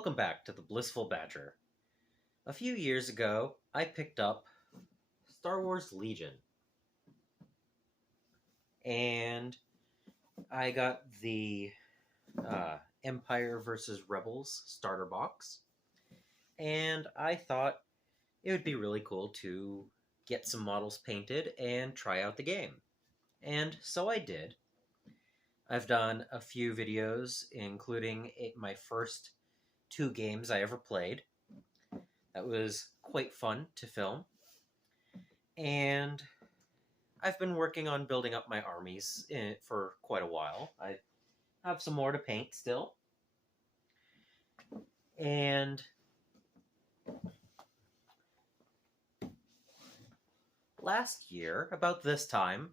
Welcome back to the Blissful Badger. A few years ago, I picked up Star Wars Legion, and I got the Empire vs. Rebels starter box, and I thought it would be really cool to get some models painted and try out the game. And so I did. I've done a few videos, including my first 2 games I ever played. That was quite fun to film. And I've been working on building up my armies for quite a while. I have some more to paint still. And last year, about this time,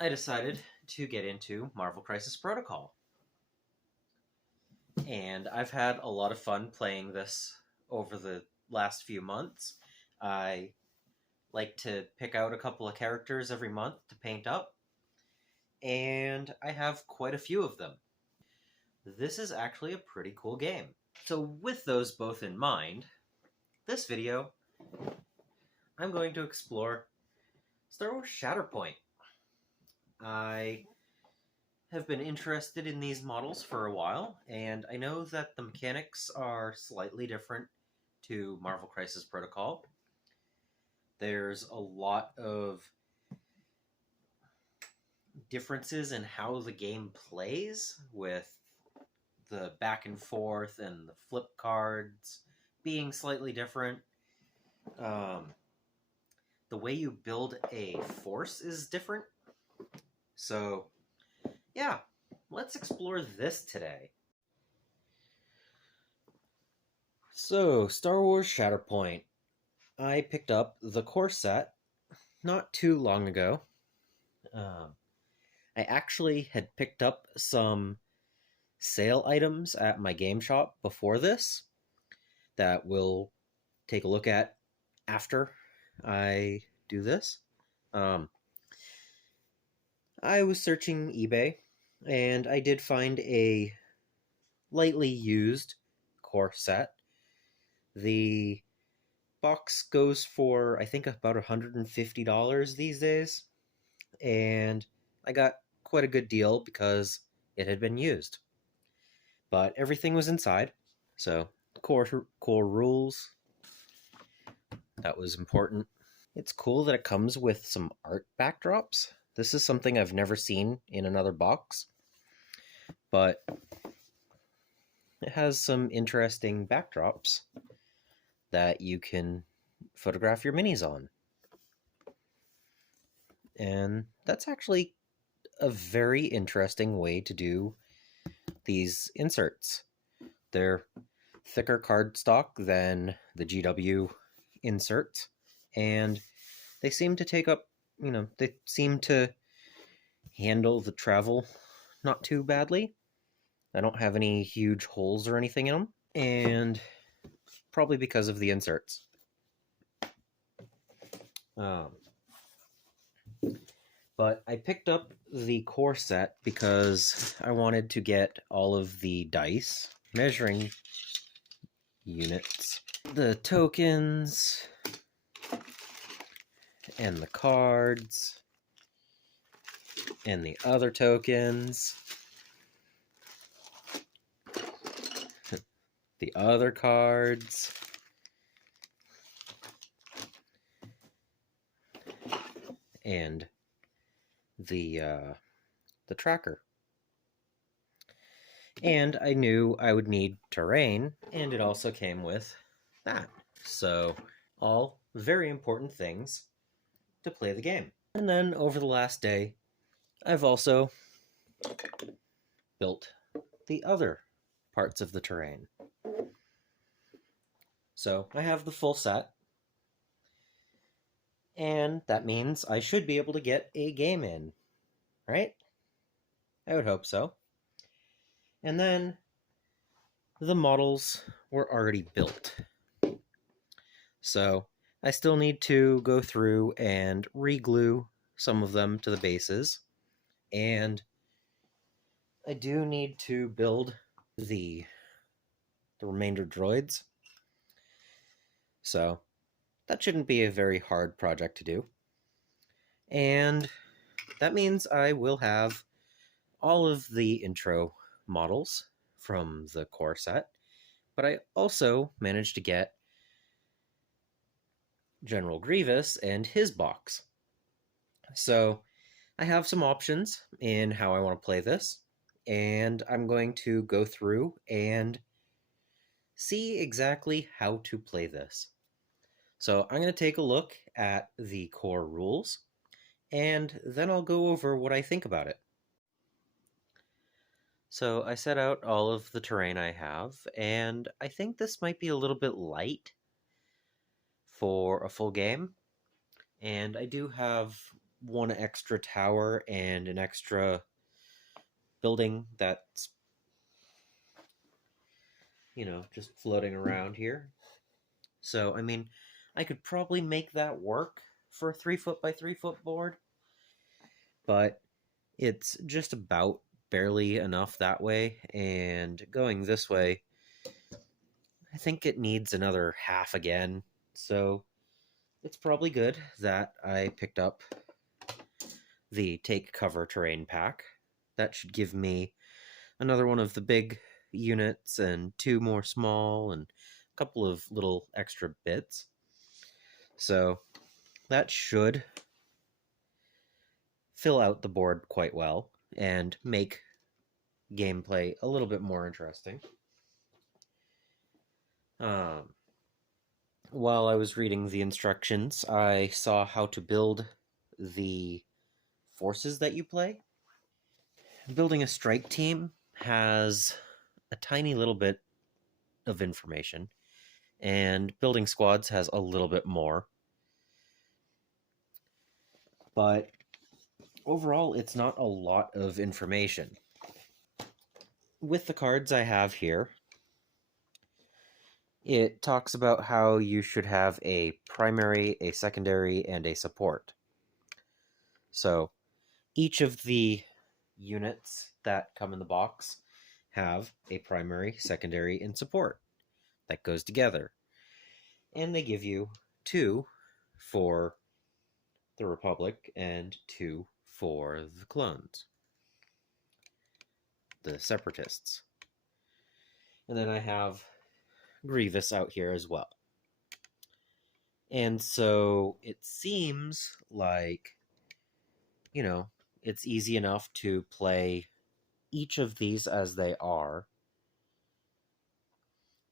I decided to get into Marvel Crisis Protocol. And I've had a lot of fun playing this over the last few months. I like to pick out a couple of characters every month to paint up, and I have quite a few of them. This is actually a pretty cool game. So with those both in mind, this video, I'm going to explore Star Wars Shatterpoint. I have been interested in these models for a while, and I know that the mechanics are slightly different to Marvel Crisis Protocol. There's a lot of differences in how the game plays, with the back and forth and the flip cards being slightly different. The way you build a force is different. So, yeah, let's explore this today. So, Star Wars Shatterpoint. I picked up the core set not too long ago. I actually had picked up some sale items at my game shop before this that we'll take a look at after I do this. I was searching eBay, and I did find a lightly used core set. The box goes for, I think, about $150 these days, and I got quite a good deal because it had been used. But everything was inside, so core rules. That was important. It's cool that it comes with some art backdrops. This is something I've never seen in another box, but it has some interesting backdrops that you can photograph your minis on. And that's actually a very interesting way to do these inserts. They're thicker cardstock than the GW inserts, and they seem to take up, they seem to handle the travel not too badly. I don't have any huge holes or anything in them, and probably because of the inserts. But I picked up the core set because I wanted to get all of the dice, measuring units, the tokens, and the cards, and the other tokens, the other cards, and the tracker. And I knew I would need terrain, and it also came with that. So, all very important things to play the game. And then over the last day, I've also built the other parts of the terrain. So I have the full set, and that means I should be able to get a game in, right? I would hope so. And then the models were already built. So I still need to go through and re-glue some of them to the bases. And I do need to build the the remainder droids. So that shouldn't be a very hard project to do. And that means I will have all of the intro models from the core set, but I also managed to get General Grievous and his box. So I have some options in how I want to play this, and I'm going to go through and see exactly how to play this. So I'm going to take a look at the core rules, and then I'll go over what I think about it. So I set out all of the terrain I have, and I think this might be a little bit light for a full game. And I do have one extra tower and an extra building that's, just floating around here. So, I mean, I could probably make that work for a 3 foot by 3 foot board, but it's just about barely enough that way. And going this way, I think it needs another half again. So it's probably good that I picked up the Take Cover Terrain pack. That should give me another one of the big units and two more small and a couple of little extra bits. So that should fill out the board quite well and make gameplay a little bit more interesting. Um, while I was reading the instructions, I saw how to build the forces that you play. Building a strike team has a tiny little bit of information, and building squads has a little bit more. But overall, it's not a lot of information. With the cards I have here, it talks about how you should have a primary, a secondary, and a support. So each of the units that come in the box have a primary, secondary, and support that goes together. And they give you 2 for the Republic and 2 for the clones, the Separatists. And then I have Grievous out here as well. And so it seems like, it's easy enough to play each of these as they are.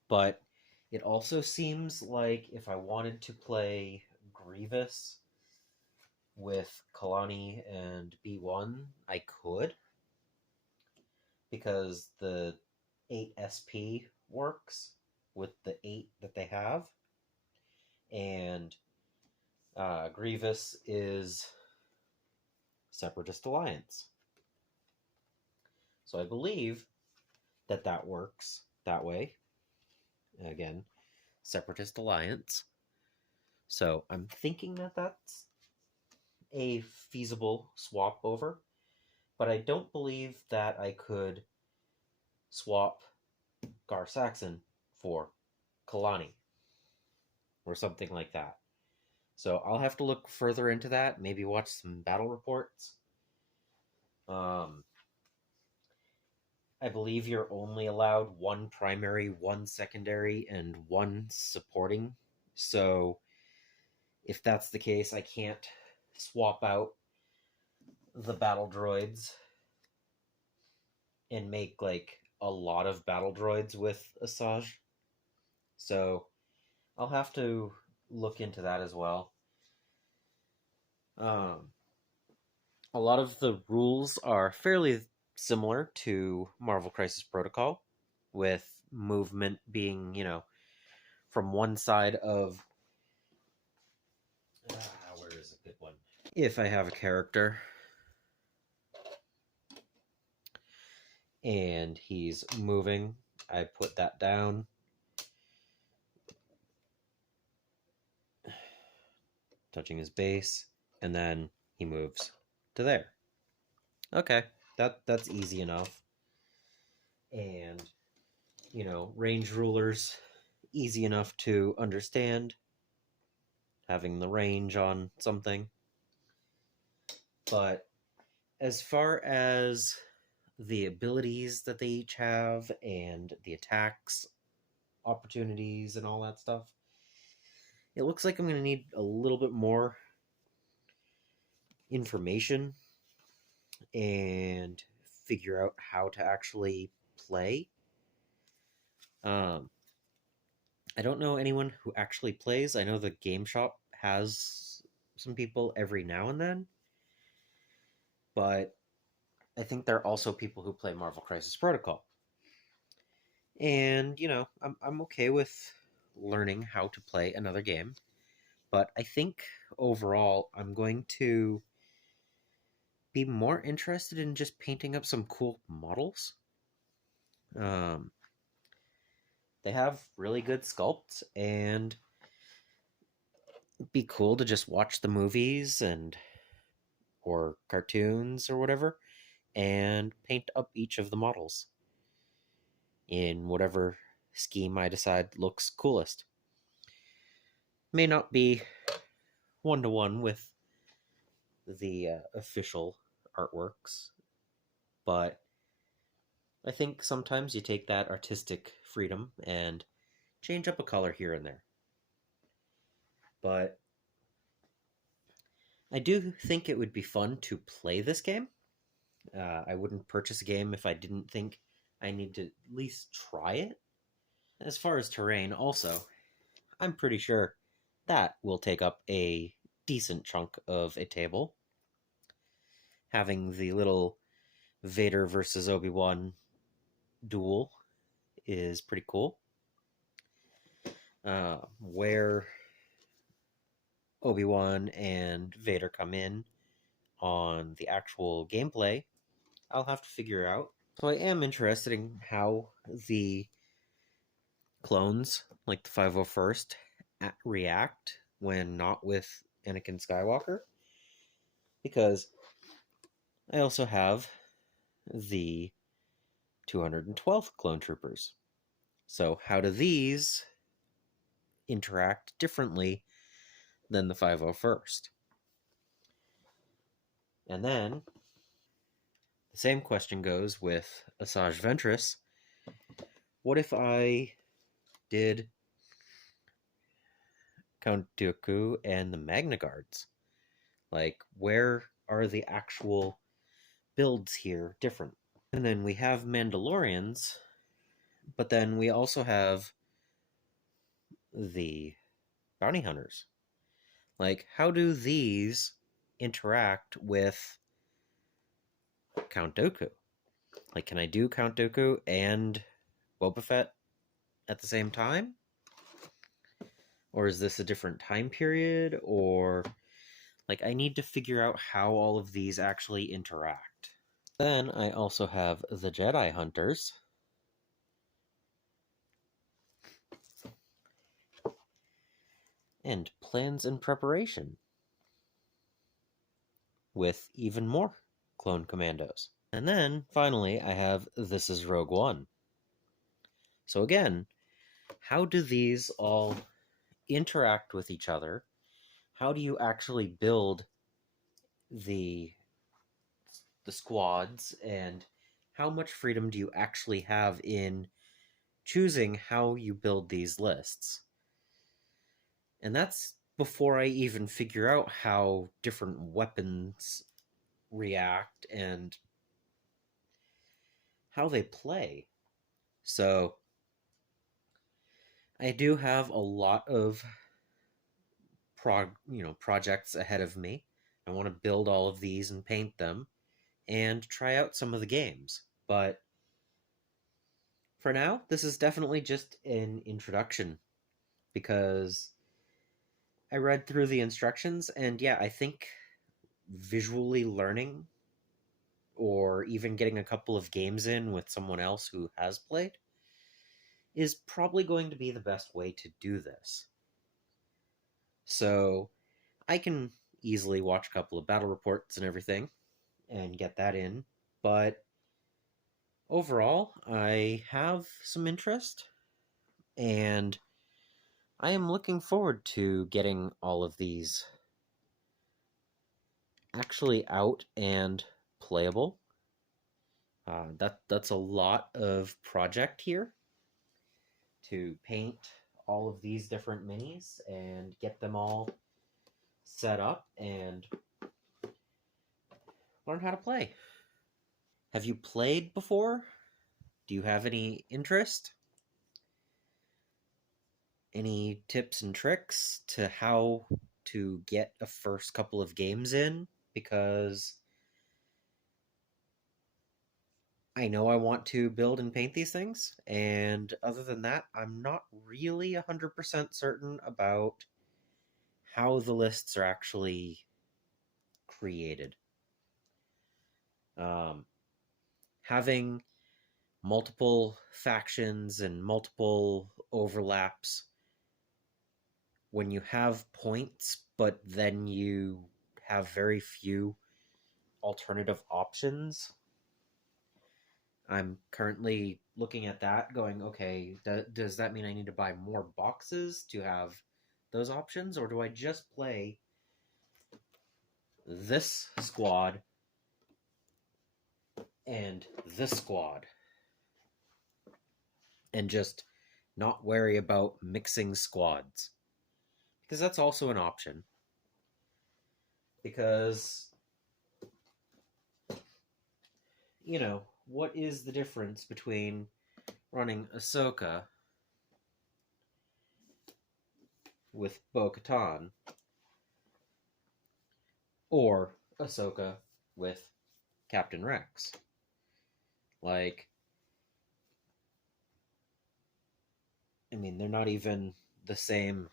But it also seems like if I wanted to play Grievous with Kalani and B1, I could. Because the 8 SP works with the 8 that they have. And Grievous is Separatist Alliance. So I believe that that works that way. Again, Separatist Alliance. So I'm thinking that that's a feasible swap over, but I don't believe that I could swap Gar Saxon for Kalani or something like that. So I'll have to look further into that, maybe watch some battle reports. I believe you're only allowed 1 primary, 1 secondary, and 1 supporting. So if that's the case, I can't swap out the battle droids and make like a lot of battle droids with Asajj. So I'll have to look into that as well. A lot of the rules are fairly similar to Marvel Crisis Protocol, with movement being, from one side of... where is a good one? If I have a character and he's moving, I put that down. Touching his base, and then he moves to there. Okay, that's easy enough. And range rulers, easy enough to understand, having the range on something. But as far as the abilities that they each have and the attacks, opportunities, and all that stuff, it looks like I'm going to need a little bit more information and figure out how to actually play. I don't know anyone who actually plays. I know the game shop has some people every now and then, but I think there are also people who play Marvel Crisis Protocol. And, I'm okay with learning how to play another game, but I think overall I'm going to be more interested in just painting up some cool models. Um, they have really good sculpts, and it'd be cool to just watch the movies and or cartoons or whatever and paint up each of the models in whatever scheme I decide looks coolest. May not be one to one with the official artworks, but I think sometimes you take that artistic freedom and change up a color here and there. But I do think it would be fun to play this game. I wouldn't purchase a game if I didn't think I need to at least try it. As far as terrain, also, I'm pretty sure that will take up a decent chunk of a table. Having the little Vader versus Obi-Wan duel is pretty cool. Where Obi-Wan and Vader come in on the actual gameplay, I'll have to figure out. So I am interested in how the clones, like the 501st, react when not with Anakin Skywalker, because I also have the 212th clone troopers. So how do these interact differently than the 501st? And then the same question goes with Asajj Ventress. What if I did Count Dooku and the Magna Guards? Like, where are the actual builds here different? And then we have Mandalorians, but then we also have the bounty hunters. Like, how do these interact with Count Dooku? Like, can I do Count Dooku and Boba Fett at the same time? Or is this a different time period? Or, like, I need to figure out how all of these actually interact. Then I also have the Jedi Hunters. And plans in preparation with even more clone commandos. And then, finally, I have This is Rogue One. So again, how do these all interact with each other? How do you actually build the squads, and how much freedom do you actually have in choosing how you build these lists? And that's before I even figure out how different weapons react and how they play. So I do have a lot of projects ahead of me. I want to build all of these and paint them and try out some of the games. But for now, this is definitely just an introduction, because I read through the instructions, and yeah, I think visually learning or even getting a couple of games in with someone else who has played is probably going to be the best way to do this. So I can easily watch a couple of battle reports and everything and get that in, but overall, I have some interest, and I am looking forward to getting all of these actually out and playable. That's a lot of project here to paint all of these different minis and get them all set up and learn how to play. Have you played before? Do you have any interest? Any tips and tricks to how to get a first couple of games in? Because I know I want to build and paint these things, and other than that, I'm not really 100% certain about how the lists are actually created. Um, Having multiple factions and multiple overlaps when you have points, but then you have very few alternative options. I'm currently looking at that, going, okay, does that mean I need to buy more boxes to have those options, or do I just play this squad and this squad and just not worry about mixing squads? Because that's also an option. Because, what is the difference between running Ahsoka with Bo-Katan or Ahsoka with Captain Rex? Like, I mean, they're not even the same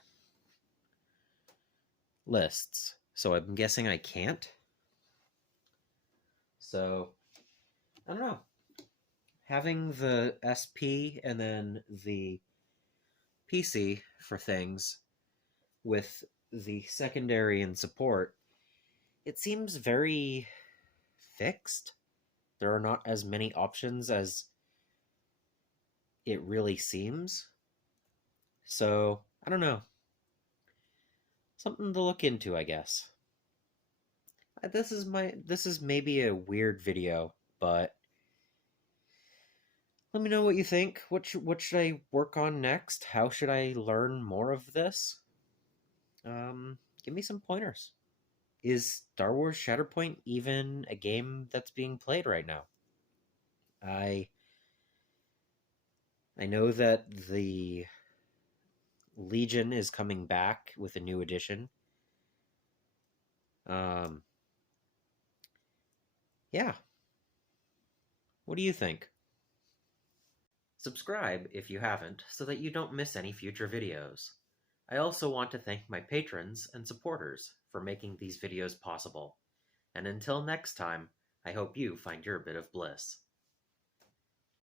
lists, so I'm guessing I can't. So, I don't know. Having the SP and then the PC for things with the secondary and support, it seems very fixed. There are not as many options as it really seems. So, I don't know. Something to look into, I guess. This is maybe a weird video, but let me know what you think. What should I work on next? How should I learn more of this? Give me some pointers. Is Star Wars Shatterpoint even a game that's being played right now? I I know that the Legion is coming back with a new edition. Um, yeah. What do you think? Subscribe if you haven't so that you don't miss any future videos. I also want to thank my patrons and supporters for making these videos possible. And until next time, I hope you find your bit of bliss.